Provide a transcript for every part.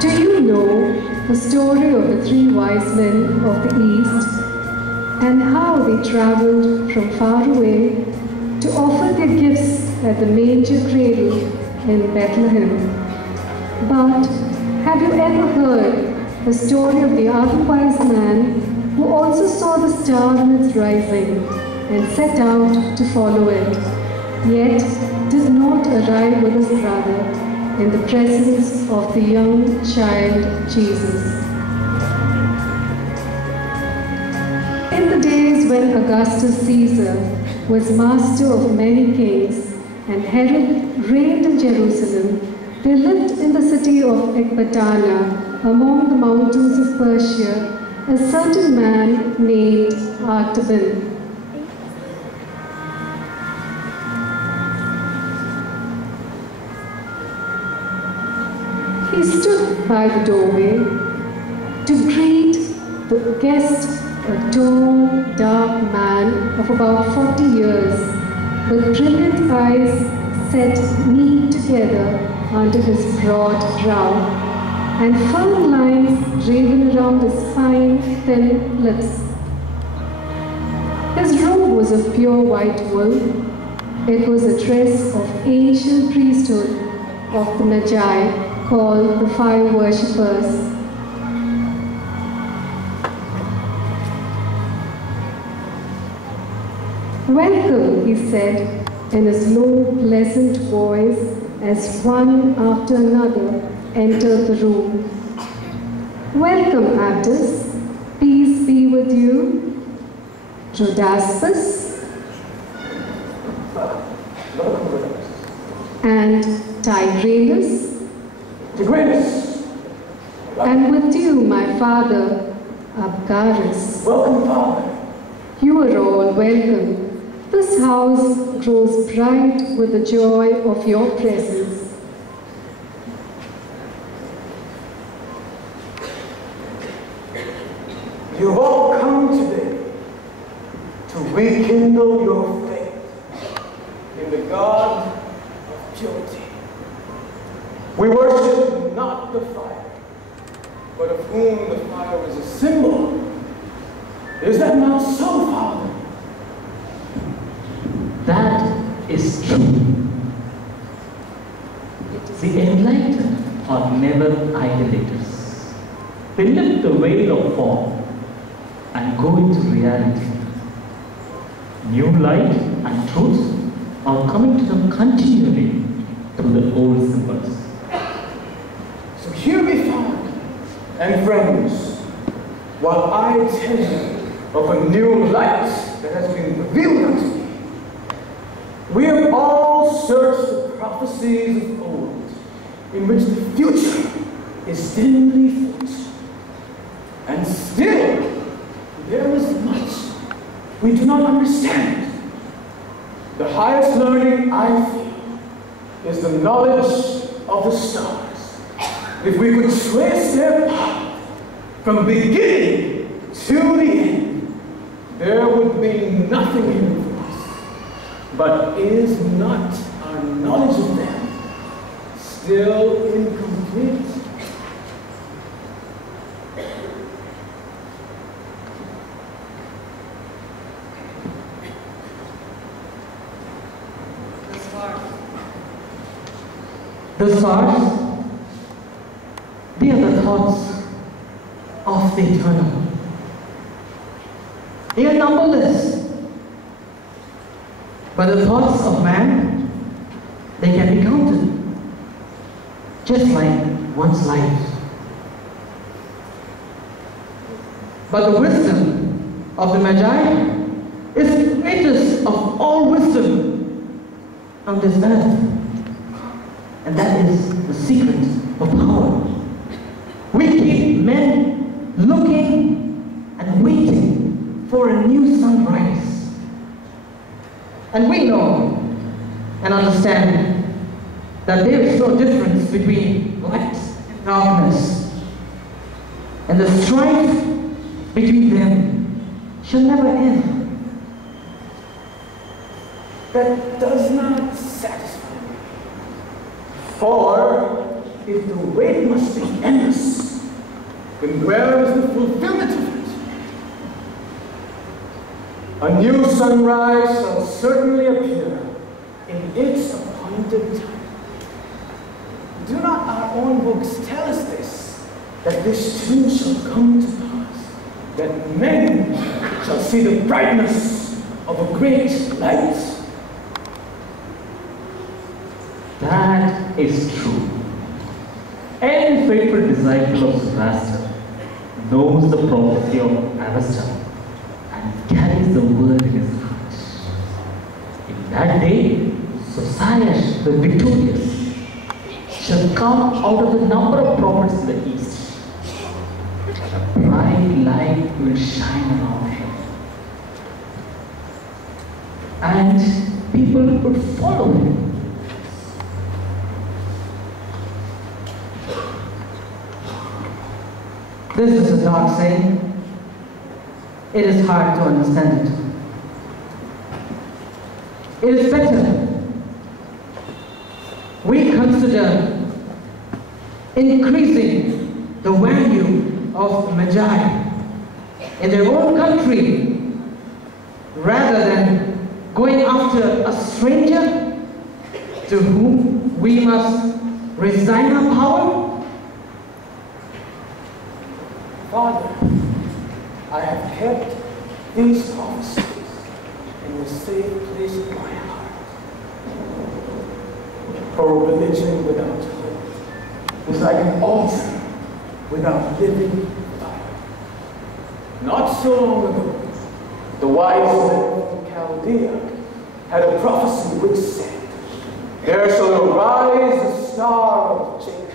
Do you know the story of the three wise men of the East and how they traveled from far away to offer their gifts at the manger cradle in Bethlehem? But have you ever heard the story of the other wise man who also saw the star in its rising and set out to follow it, yet did not arrive with his brother in the presence of the young child Jesus? In the days when Augustus Caesar was master of many kings and Herod reigned in Jerusalem, there lived in the city of Ecbatana, among the mountains of Persia, a certain man named Artaban. He stood by the doorway to greet the guest, a tall, dark man of about 40 years, with brilliant eyes set neat together under his broad brow, and firm lines raven around his fine, thin lips. His robe was of pure white wool. It was a dress of ancient priesthood of the Magi, called the Fire Worshippers. "Welcome," he said in his low, pleasant voice as one after another entered the room. "Welcome, Aptus. Peace be with you. Rhodaspus and Tigranes. And with you, my father, Abgarus. Welcome, Father. You are all welcome. This house grows bright with the joy of your presence." You've all come today to rekindle your faith in the God of purity. We worship not the fire, but of whom the fire is a symbol. Is that not so, Father? That is true. The enlightened are never idolaters. They lift the veil of form and go into reality. New light and truth are coming to them continually through the old symbols. So hear me, Father and friends, while I tell you of a new light that has been revealed unto me. We have all searched the prophecies of old, in which the future is dimly lit. And still, there is much we do not understand. The highest learning, I feel, is the knowledge of the stars. If we could trace their path from beginning to the end, there would be nothing in it. But is not our knowledge of them still incomplete? The stars, they are the thoughts of the eternal. They are numberless. But the thoughts of man, they can be counted, just like one's life. But the wisdom of the Magi is the greatest of all wisdom on this earth. And that is the secret of power. We keep men looking and waiting for a new sunrise. And we know and understand that there is no difference between light and darkness. And the strife between them shall never end. That does not satisfy me. For if the wait must be endless, then where is the fulfillment of it? A new sunrise shall certainly appear in its appointed time. Do not our own books tell us this, that this too shall come to pass, that men shall see the brightness of a great light? That is true. Any faithful disciple of Zoroaster knows the prophecy of Avesta and carries the word in his heart. In that day, Society, the victorious, shall come out of the number of prophets in the east. A bright light will shine around him, and people would follow him. This is a dark saying. It is hard to understand it. It is better we consider increasing the value of Magi in their own country rather than going after a stranger to whom we must resign our power. Father, I have kept these prophecies in the safe place of my heart. For a religion without hope is like an altar without living fire. Not so long ago, the wise men from Chaldea had a prophecy which said, "There shall arise a star of Jacob,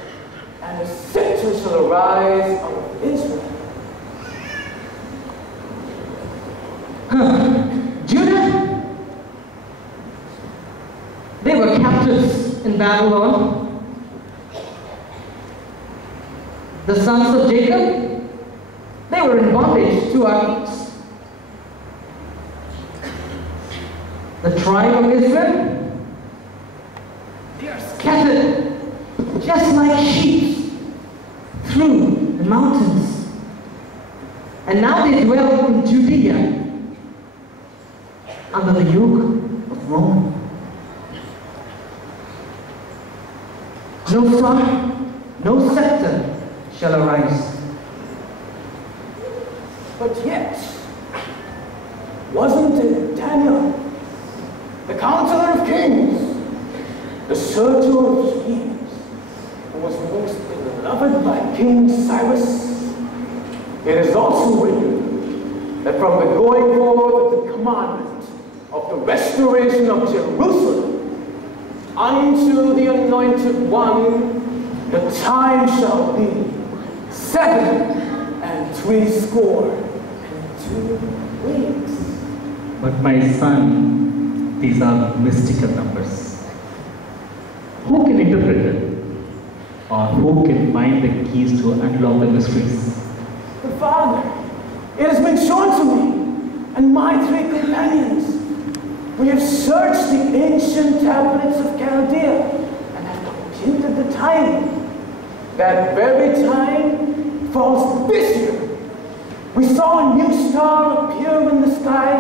and a scepter shall arise out of Israel." Judah, they were captives in Babylon. The sons of Jacob, they were in bondage to our kings. The tribe of Israel, they are scattered just like sheep through the mountains. And now they dwell in Judea under the yoke of Rome. No star, no scepter shall arise. But yet, wasn't it Daniel, the counselor of kings, the searcher of dreams, who was most beloved by King Cyrus? It is also written that from the going forth of the commandment of the restoration of Jerusalem unto the Anointed One, the time shall be 67 weeks. But my son, these are mystical numbers. Who can interpret it? Or who can find the keys to unlock the mysteries? The Father, it has been shown to me and my 3 companions. We have searched the ancient tablets of Chaldea and have computed the time. That very time falls this year. We saw a new star appear in the sky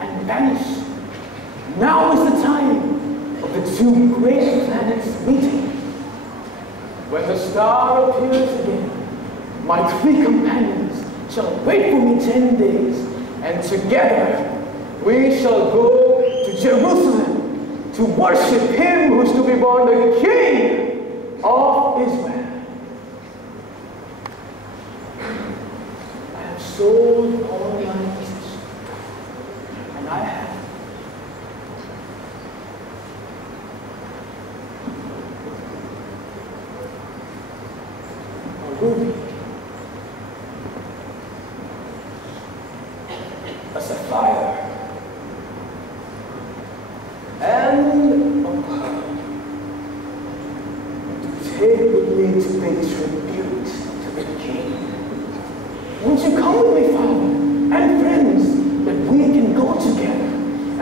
and vanish. Now is the time of the 2 great planets meeting. When the star appears again, my 3 companions shall wait for me 10 days, and together we shall go to Jerusalem to worship him who is to be born the King of Israel. I have sold all my possessions, and I have a ruby, a sapphire, and a pearl to take with me to pay tribute to the King. Won't you come with me, Father, and friends, that we can go together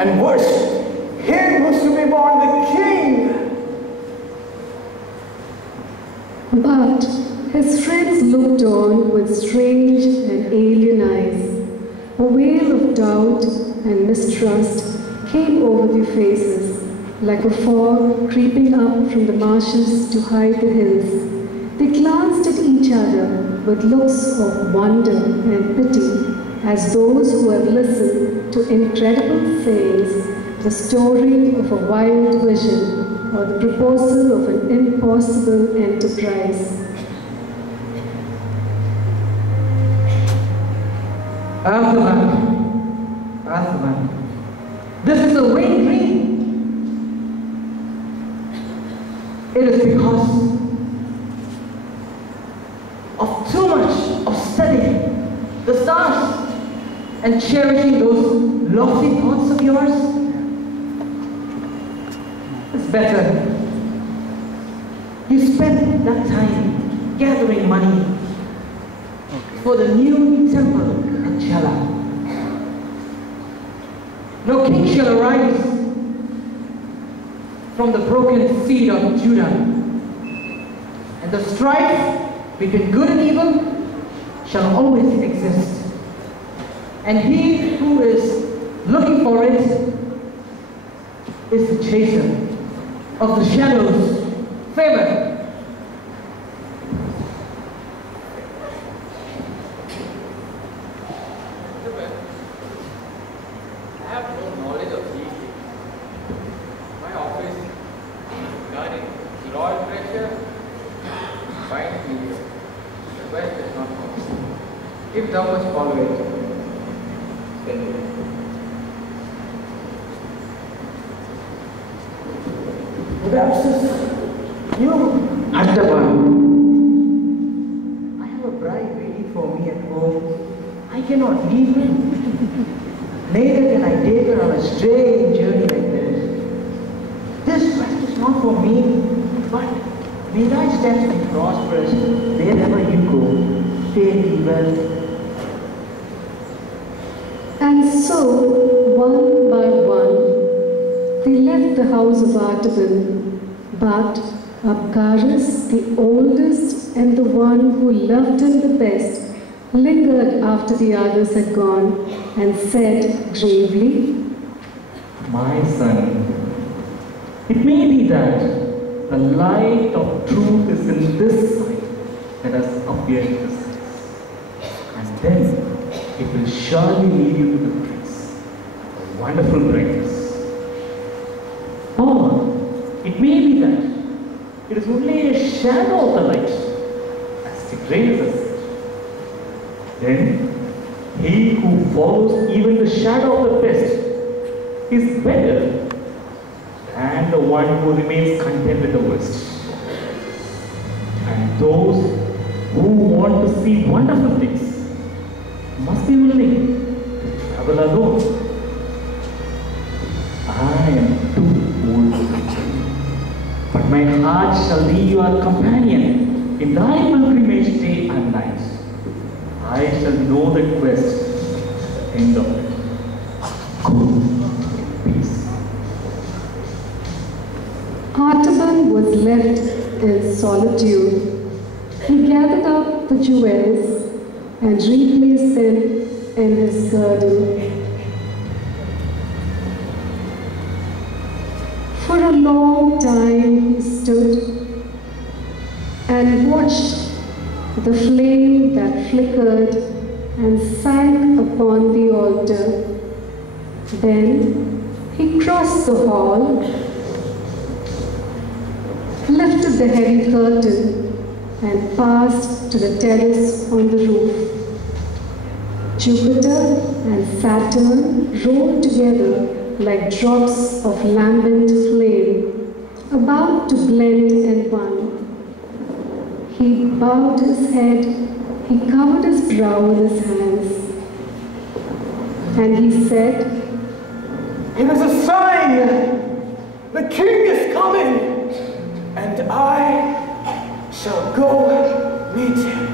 and worship him who's to be born the King? His friends looked on with strange and alien eyes. A veil of doubt and mistrust came over their faces, like a fog creeping up from the marshes to hide the hills. They glanced at each other with looks of wonder and pity, as those who have listened to incredible sayings, the story of a wild vision, or the proposal of an impossible enterprise. Arthur, this is a vain dream. It is because of too much of studying the stars and cherishing those lofty thoughts of yours. It's better you spend that time gathering money for the new temple at Chala. No king shall arise from the broken seed of Judah, and the strife between good and evil shall always exist. And he who is looking for it is the chaser of the shadows. Favor. I have no knowledge of these things. My office regarding royal treasure finds me here. The quest is not possible. If thou must follow it, then do it. You, Ashtaban, I have a bride waiting for me at home. I cannot leave her. Neither can I take her on a strange journey like this. This quest is not for me, but may thy steps be prosperous wherever you go. Fare thee well. And so, one by one, they left the house of Artaban, but Abgarus, the oldest and the one who loved him the best, lingered after the others had gone and said gravely, My son, it may be that the light of truth is in this sight that has appeared in this eyes. And then it will surely lead you to the place, a wonderful brightness. Or it may be that it is only a shadow of the light, as the grace has said. Then he who follows even the shadow of the best is better than the one who remains content with the worst. And those who want to see wonderful things must be willing to travel alone. I am too old to return, but my heart shall be your companion in thy pilgrimage day and night. I shall know the quest, end of it. Go in peace. Artaban was left in solitude. He gathered up the jewels and replaced them in his girdle. For a long time he stood and watched the flame that flickered and sank upon the altar. Then he crossed the hall, lifted the heavy curtain, and passed to the terrace on the roof. Jupiter and Saturn rolled together like drops of lambent flame, about to blend in one. He bowed his head, he covered his brow with his hands, and he said, It is a sign! The king is coming! And I shall go meet him.